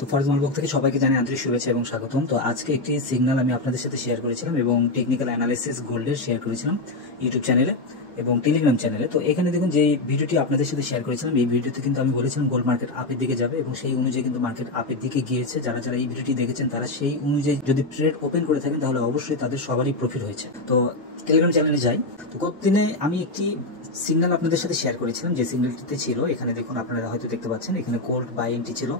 তো ফরজমাল ব্লগ থেকে সবাইকে জানাই আন্তরিক শুভেচ্ছা এবং স্বাগতম। তো আজকে একটি সিগন্যাল আমি আপনাদের সাথে শেয়ার করেছিলাম এবং টেকনিক্যাল অ্যানালাইসিস গোল্ডের শেয়ার করেছিলাম ইউটিউব চ্যানেলে এবং টেলিগ্রাম চ্যানেলে। তো এখানে দেখুন যে ভিডিওটি আপনাদের সাথে শেয়ার করেছিলাম, এই ভিডিওতে কিন্তু আমি বলেছিলাম গোল্ড মার্কেট আপের দিকে যাবে এবং সেই অনুযায়ী কিন্তু মার্কেট আপের দিকে গিয়েছে। যারা যারা এই ভিডিওটি দেখেছেন তারা সেই অনুযায়ী যদি ট্রেড ওপেন করে থাকেন তাহলে অবশ্যই তাদের সবারই প্রফিট হয়েছে। তো টেলিগ্রাম চ্যানেলে যাই। তো গতদিনে আমি একটি সিগন্যাল আপনাদের সাথে শেয়ার করেছিলাম, যে সিগন্যালটিতে ছিল এখানে দেখুন, আপনারা হয়তো দেখতে পাচ্ছেন এখানে কোল্ড বাই এন্ট্রি ছিল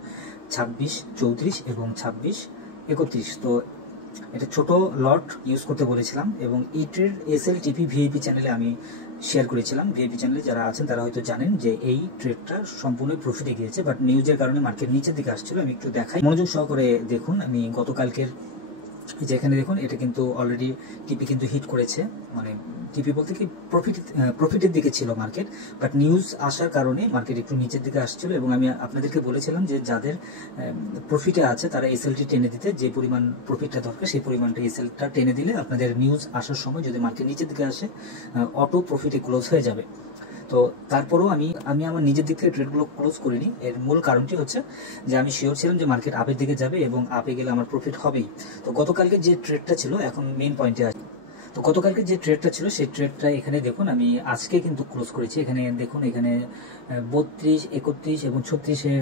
26-34 এবং 26-31। তো এটা ছোট লট ইউজ করতে বলেছিলাম এবং এই ট্রেড SLTP ভিআইপি চ্যানেলে আমি শেয়ার করেছিলাম। ভিআইপি চ্যানেলে যারা আছেন তারা হয়তো জানেন যে এই ট্রেডটা সম্পূর্ণ প্রফিটে গিয়েছে, বাট নিউজের কারণে মার্কেট নিচের দিকে আসছিল। আমি একটু দেখাই, মনোযোগ সহকারে দেখুন। আমি গতকালকের যেখানে দেখুন এটা কিন্তু অলরেডি টিপি কিন্তু হিট করেছে, মানে টিপি বলতে কি প্রফিটের দিকে ছিল মার্কেট, বাট নিউজ আসার কারণে মার্কেট একটু নিচের দিকে আসছিল এবং আমি আপনাদেরকে বলেছিলাম যে যাদের প্রফিটে আছে তারা এসএলটি টেনে দিতে, যে পরিমাণ প্রফিটটা দরকার সেই পরিমাণটা এসএলটা টেনে দিলে আপনাদের নিউজ আসার সময় যদি মার্কেট নিচের দিকে আসে অটো প্রফিটে ক্লোজ হয়ে যাবে। তো তারপরেও আমি আমার নিজের দিক থেকে ট্রেডগুলো ক্লোজ করিনি। এর মূল কারণটি হচ্ছে যে আমি শিওর ছিলাম যে মার্কেট আপের দিকে যাবে এবং আপে গেলে আমার প্রফিট হবেই। তো গতকালকে যে ট্রেডটা ছিল, এখন মেইন পয়েন্টে আছে। তো গতকালকে যে ট্রেডটা ছিল সেই ট্রেডটা এখানে দেখুন আমি আজকে কিন্তু ক্লোজ করেছি। এখানে দেখুন এখানে 32, 31 এবং 36-এ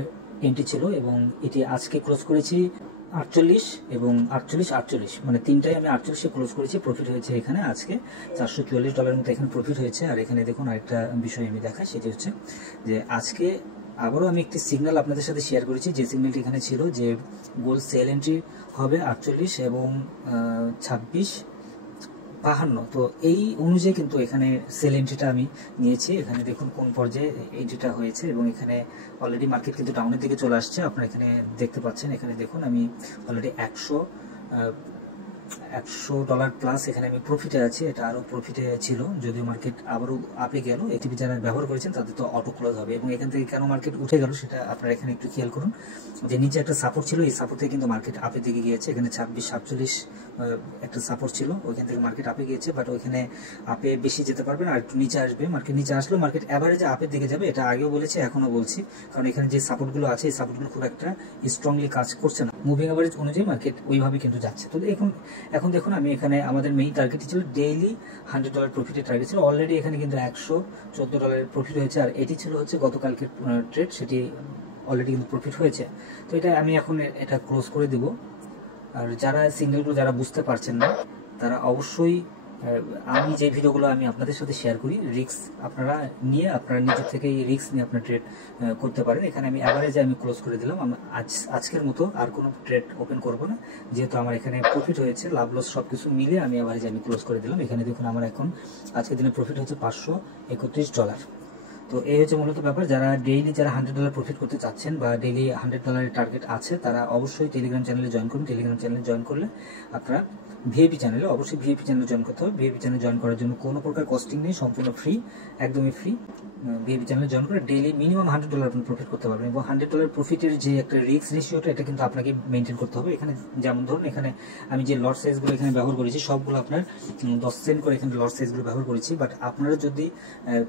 এন্ট্রি ছিল এবং এটি আজকে ক্লোজ করেছি 48 এবং 48, মানে তিনটাই আমি 48-এ ক্লোজ করেছি। প্রফিট হয়েছে এখানে আজকে $444 মতো এখানে প্রফিট হয়েছে। আর এখানে দেখুন আরেকটা বিষয় আমি দেখাই, সেটি হচ্ছে যে আজকে আবারও আমি একটি সিগন্যাল আপনাদের সাথে শেয়ার করেছি, যে সিগন্যালটি এখানে ছিল যে গোল্ড সেল এন্ট্রি হবে 48 এবং 26-52। তো এই অনুযায়ী কিন্তু এখানে সেল এন্ট্রিটা আমি নিয়েছি। এখানে দেখুন কোন পর্যায়ে এন্ট্রিটা হয়েছে এবং এখানে অলরেডি মার্কেট কিন্তু ডাউনের দিকে চলে আসছে। আপনারা এখানে দেখতে পাচ্ছেন, এখানে দেখুন আমি অলরেডি $100 প্লাস এখানে আমি প্রফিটে আছি। এটা আরও প্রফিটে ছিল, যদিও মার্কেট আবারও আপে গেল। এটিপি যারা ব্যবহার করেছেন তাদের তো অটো ক্লোজ হবে এবং এখান থেকে কেন মার্কেট উঠে গেল সেটা আপনারা এখানে একটু খেয়াল করুন। যে নিচে একটা সাপোর্ট ছিল, এই সাপোর্ট থেকে কিন্তু মার্কেট আপের দিকে গিয়েছে। এখানে 26-47 একটা সাপোর্ট ছিল, ওইখান থেকে মার্কেট আপে গিয়েছে, বাট ওইখানে আপে বেশি যেতে পারবে না, আর একটু নিচে আসবে। মার্কেট নিচে আসলেও মার্কেট অ্যাভারেজে আপের দিকে যাবে, এটা আগেও বলেছি এখনও বলছি, কারণ এখানে যে সাপোর্টগুলো আছে এই সাপোর্টগুলো খুব একটা স্ট্রংলি কাজ করছে না। মুভিং অ্যাভারেজ অনুযায়ী মার্কেট ওইভাবে কিন্তু যাচ্ছে। তো এখন দেখুন আমি এখানে আমাদের মেইন টার্গেট ছিল ডেইলি $100 প্রফিটের টার্গেট ছিল। অলরেডি এখানে কিন্তু $114 প্রফিট হয়েছে, আর এটি ছিল হচ্ছে গতকালকের ট্রেড, সেটি অলরেডি কিন্তু প্রফিট হয়েছে। তো এটা আমি এখন এটা ক্লোজ করে দিব। আর যারা সিঙ্গেলগুলো যারা বুঝতে পারছেন না তারা অবশ্যই আমি যে ভিডিওগুলো আমি আপনাদের সাথে শেয়ার করি, রিস্ক আপনারা নিয়ে আপনারা নিজের থেকে এই রিস্ক নিয়ে আপনার ট্রেড করতে পারেন। এখানে আমি অ্যাভারেজে আমি ক্লোজ করে দিলাম। আমি আজকের মতো আর কোনো ট্রেড ওপেন করব না, যেহেতু আমার এখানে প্রফিট হয়েছে, লাভ লস সব কিছু মিলে আমি অ্যাভারেজে আমি ক্লোজ করে দিলাম। এখানে দেখুন আমার এখন আজকের দিনে প্রফিট হচ্ছে $531। তো এই হচ্ছে মূলত ব্যাপার। যারা ডেইলি যারা $100 প্রফিট করতে চাচ্ছেন বা ডেইলি $100 টার্গেট আছে তারা অবশ্যই টেলিগ্রাম চ্যানেলে জয়েন করুন। টেলিগ্রাম চ্যানেলে জয়েন করলে আপনারা ভিআইপি চ্যানেলে অবশ্যই ভিআইপি চ্যানেলে জয়েন করতে হবে। ভিআইপি চ্যানেলে জয়েন করার জন্য কোনো প্রকার কস্টিং নেই, সম্পূর্ণ ফ্রি, একদমই ফ্রি। ভিআইপি চ্যানেলে জয়েন করে ডেইলি মিনিমাম $100 আপনি প্রফিট করতে পারবেন এবং $100 প্রফিটের যে একটা রিস্ক রেশিওটা এটা কিন্তু আপনাকে মেনটেন করতে হবে। এখানে যেমন ধরুন এখানে আমি যে লট সাইজগুলো এখানে ব্যবহার করেছি সবগুলো আপনার 10 সেন্ট করে এখানে লট সাইজগুলো ব্যবহার করেছি, বাট আপনারা যদি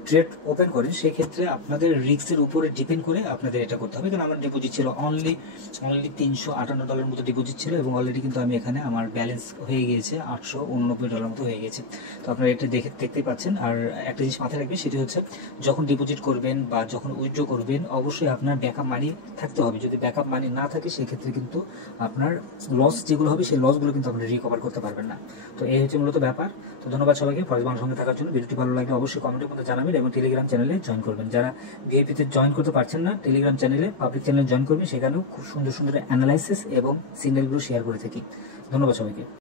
ট্রেড ওপেন করেন সেক্ষেত্রে আপনাদের রিস্কের উপরে ডিপেন্ড করে আপনাদের এটা করতে হবে। কারণ আমার ডিপোজিট ছিল অনলি $358 মতো ডিপোজিট ছিল এবং অলরেডি কিন্তু আমি এখানে আমার ব্যালেন্স হয়ে গিয়েছে $889 মতো হয়ে গেছে। তো আপনারা এটা দেখতেই পাচ্ছেন। আর একটা জিনিস মাথায় রাখবেন, সেটি হচ্ছে যখন ডিপোজিট করবেন বা যখন উইথড্র করবেন অবশ্যই আপনার ব্যাকআপ মানি থাকতে হবে। যদি ব্যাকআপ মানি না থাকে সেক্ষেত্রে কিন্তু আপনার লস যেগুলো হবে সেই লসগুলো কিন্তু আপনি রিকভার করতে পারবেন না। তো এই হচ্ছে মূলত ব্যাপার। তো ধন্যবাদ সবাইকে ফরজমানের সঙ্গে থাকার জন্য। ভিডিওটি ভালো লাগলে অবশ্যই কমেন্টের মধ্যে জানাবেন এবং টেলিগ্রাম চ্যানেলে জয়েন করবেন। যারা ভিআইপিতে জয়েন করতে পারছেন না, টেলিগ্রাম চ্যানেলে পাবলিক চ্যানেলে জয়েন করবেন, সেখানেও খুব সুন্দর সুন্দর অ্যানালাইসিস এবং সিগন্যালগুলো শেয়ার করে থাকি। ধন্যবাদ সবাইকে।